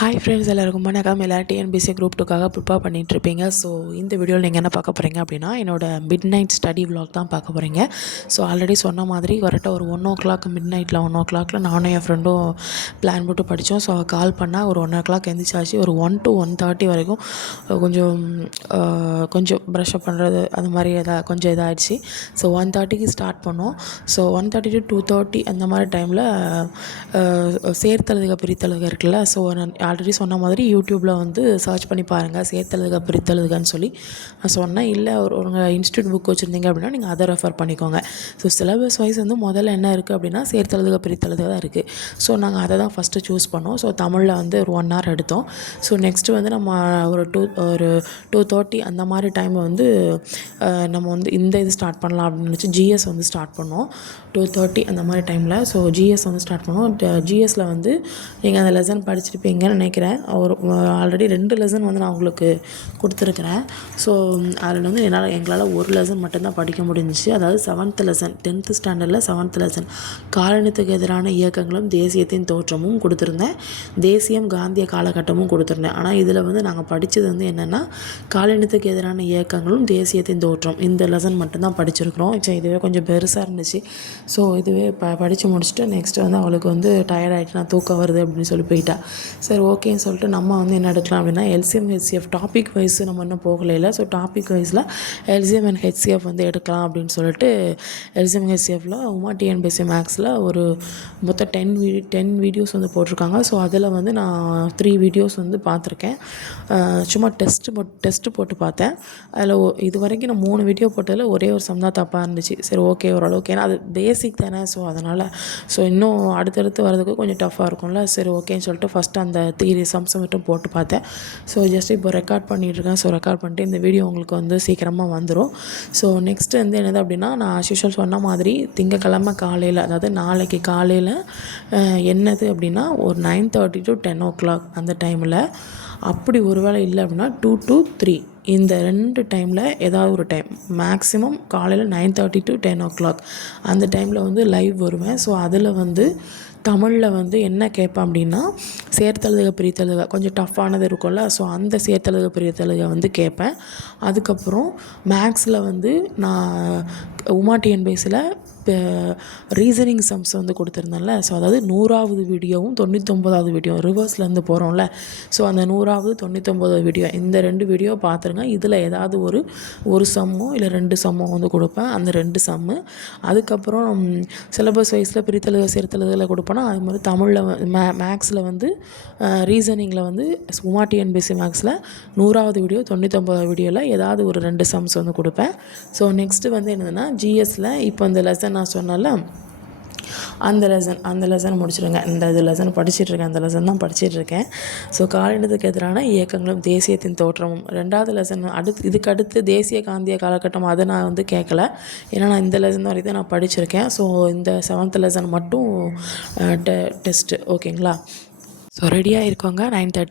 Hi friends, எல்லாருக்கும் வணக்கம். எல்லாரும் டிஎன்பிஎஸ்சி குரூப் 2க்காக ப்ரிப்பேர் பண்ணிகிட்ருப்பீங்க. ஸோ இந்த வீடியோவில் நீங்கள் என்ன பார்க்க போகிறீங்க அப்படின்னா, என்னோடய மிட் நைட் ஸ்டடி விலாக் தான் பார்க்க போகிறீங்க. ஸோ ஆல்ரெடி சொன்ன மாதிரி கரெக்டாக ஒரு 1 o'clock மிட் நைட்டில் 1 o'clock நானும் என் ஃப்ரெண்டும் பிளான் போட்டு படித்தோம். ஸோ கால் பண்ணால் ஒரு 1 o'clock எந்திரிச்சாச்சு. ஒரு 1 to 1:30 வரைக்கும் கொஞ்சம் ப்ரஷ்அப் பண்ணுறது அந்த மாதிரி கொஞ்சம் இதாகிடுச்சு. ஸோ 1:30க்கு ஸ்டார்ட் பண்ணோம். ஸோ 1:30 to 2:30 அந்த மாதிரி டைமில் சேர்த்தழுக பிரித்தழுக இருக்குல்ல. ஸோ நான் ஆல்ரெடி சொன்ன மாதிரி யூடியூப்பில் வந்து சர்ச் பண்ணி பாருங்கள், சேர்த்தழுக பிரித்தழுகன்னு சொல்லி நான் சொன்னேன். இல்லை ஒரு இன்ஸ்டியூட் புக் வச்சுருந்தீங்க அப்படின்னா நீங்கள் அதை ரெஃபர் பண்ணிக்கோங்க. ஸோ சிலபஸ் வைஸ் வந்து முதல்ல என்ன இருக்குது அப்படின்னா சேர்த்தழுக பிரித்தழுக தான் இருக்குது. ஸோ நாங்கள் அதை தான் ஃபஸ்ட்டு சூஸ் பண்ணோம். ஸோ தமிழில் வந்து ஒரு 1 hour எடுத்தோம். ஸோ நெக்ஸ்ட்டு வந்து நம்ம ஒரு 2:30 அந்த மாதிரி டைம் வந்து நம்ம வந்து இந்த இது ஸ்டார்ட் பண்ணலாம் அப்படின்னு நினச்சி ஜிஎஸ் வந்து ஸ்டார்ட் பண்ணோம். 2:30 அந்த மாதிரி டைமில் ஸோ ஜிஎஸ் வந்து ஸ்டார்ட் பண்ணோம். ஜிஎஸ்சில் வந்து நீங்கள் அந்த லெசன் படிச்சிருப்பீங்கன்னு நினைக்கிறேன். ஆல்ரெடி 2 லெசன் வந்து நான் உங்களுக்கு கொடுத்துருக்குறேன். ஸோ அதில் வந்து எங்களால் ஒரு லெசன் மட்டும்தான் படிக்க முடிஞ்சிச்சு. அதாவது 7th லெசன் 10th ஸ்டாண்டர்டில் 7th லெசன் காலனித்துக்கு எதிரான இயக்கங்களும் தேசியத்தின் தோற்றமும் கொடுத்துருந்தேன். தேசியம் காந்திய காலகட்டமும் கொடுத்துருந்தேன். ஆனால் இதில் வந்து நாங்கள் படித்தது வந்து என்னென்னா காலனித்துக்கு எதிரான இயக்கங்களும் தேசியத்தின் தோற்றம் இந்த லெசன் மட்டும்தான் படிச்சிருக்கிறோம். சரி, இதுவே கொஞ்சம் பெருசாக இருந்துச்சு. ஸோ இதுவே படித்து முடிச்சுட்டு நெக்ஸ்ட்டு வந்து அவளுக்கு வந்து டயர்ட் ஆகிட்டு நான் தூக்கம் வருது அப்படின்னு சொல்லி போயிட்டா. சரி, ஓகேன்னு சொல்லிட்டு நம்ம வந்து என்ன எடுக்கலாம் அப்படின்னா எல்சிஎம் ஹெச்சிஎஃப் டாபிக் வைஸ் நம்ம இன்னும் போகலையில. ஸோ டாபிக் வைஸில் எல்சிஎம் அண்ட் ஹெச்சிஎஃப் வந்து எடுக்கலாம் அப்படின்னு சொல்லிட்டு எல்சிஎம் ஹெச்சிஎஃபில் உமா டிஎன்பிஎஸ்சி மேக்ஸில் ஒரு மொத்தம் 10 வீடியோஸ் வந்து போட்டிருக்காங்க. ஸோ அதில் வந்து நான் 3 வீடியோஸ் வந்து பார்த்துருக்கேன். சும்மா டெஸ்ட்டு போட்டு பார்த்தேன். அதில் இது வரைக்கும் நான் 3 வீடியோ போட்டதில் ஒரே ஒரு சம் தான் தப்பாக இருந்துச்சு. சரி, ஓகே, ஓரளவுக்கு ஏன்னா அது பேசிக் தானே. ஸோ அதனால் இன்னும் அடுத்தடுத்து வரதுக்கு கொஞ்சம் டஃப்பாக இருக்கும்ல. சரி, ஓகேன்னு சொல்லிட்டு ஃபஸ்ட்டு அந்த 3 சம்ஸை மட்டும் போட்டு பார்த்தேன். ஸோ ஜஸ்ட் இப்போ ரெக்கார்ட் பண்ணிகிட்ருக்கேன். ஸோ ரெக்கார்ட் பண்ணிட்டு இந்த வீடியோ உங்களுக்கு வந்து சீக்கிரமாக வந்துடும். ஸோ நெக்ஸ்ட்டு வந்து என்னது அப்படின்னா, நான் ஆஸ்யூஷுவல் சொன்ன மாதிரி திங்கக்கிழமை காலையில், அதாவது நாளைக்கு காலையில் என்னது அப்படின்னா ஒரு 9:30 to 10 o'clock அந்த டைமில், அப்படி ஒரு வேளை இல்லை அப்படின்னா 2 to 3 இந்த 2 டைமில் ஏதாவது ஒரு டைம், மேக்ஸிமம் காலையில் 9:30 to 10 o'clock அந்த டைமில் வந்து லைவ் வருவேன். ஸோ அதில் வந்து தமிழில் வந்து என்ன கேட்பேன் அப்படின்னா சேர்த்தழுக பிரித்தழுக கொஞ்சம் டஃப்பானது இருக்கும்ல. ஸோ அந்த சேர்த்தழுக பிரித்தழுக வந்து கேட்பேன். அதுக்கப்புறம் மேக்ஸில் வந்து நான் உமா டிஎன்பிஎஸ்சியில் ரீசனிங் சம்ஸ் வந்து கொடுத்துருந்தேன்ல. ஸோ அதாவது 100வது வீடியோவும் 99வது வீடியோ ரிவர்ஸ்லேருந்து போகிறோம்ல. ஸோ அந்த 100வது 99வது வீடியோ இந்த 2 வீடியோ பார்த்துருங்க. இதில் ஏதாவது ஒரு சம்மோ இல்லை 2 சம்மோ வந்து கொடுப்பேன். அந்த 2 சம்மு. அதுக்கப்புறம் சிலபஸ் வைஸில் பிரித்தழுக சேர்த்தழுகில் கொடுப்பேன்னா அது மாதிரி தமிழில் மேக்ஸில் வந்து ரீசனிங்கில் வந்து உமா டிஎன்பிஎஸ்சி மேக்ஸில் 100வது வீடியோ 99வது வீடியோவில் ஏதாவது ஒரு 2 சம்ஸ் வந்து கொடுப்பேன். ஸோ நெக்ஸ்ட்டு வந்து என்னதுன்னா ஜிஎஸ்சில் இப்போ இந்த லெசன் நான் சொன்னால அந்த லெசன் முடிச்சிடுங்க. இந்த லெசன் படிச்சிட்ருக்கேன், அந்த லெசன் தான் படிச்சிட்ருக்கேன். ஸோ காலனித்துக்கு எதிரான இயக்கங்களும் தேசியத்தின் தோற்றமும் 2வது லெசன். இதுக்கு அடுத்து தேசிய காந்திய காலகட்டம் அதை நான் வந்து கேட்கல. ஏன்னா நான் இந்த லெசன் வரைக்கும் நான் படிச்சிருக்கேன். ஸோ இந்த 7th லெசன் மட்டும் டெஸ்ட்டு. ஓகேங்களா? ஸோ ரெடியாக இருக்கோங்க. 9:30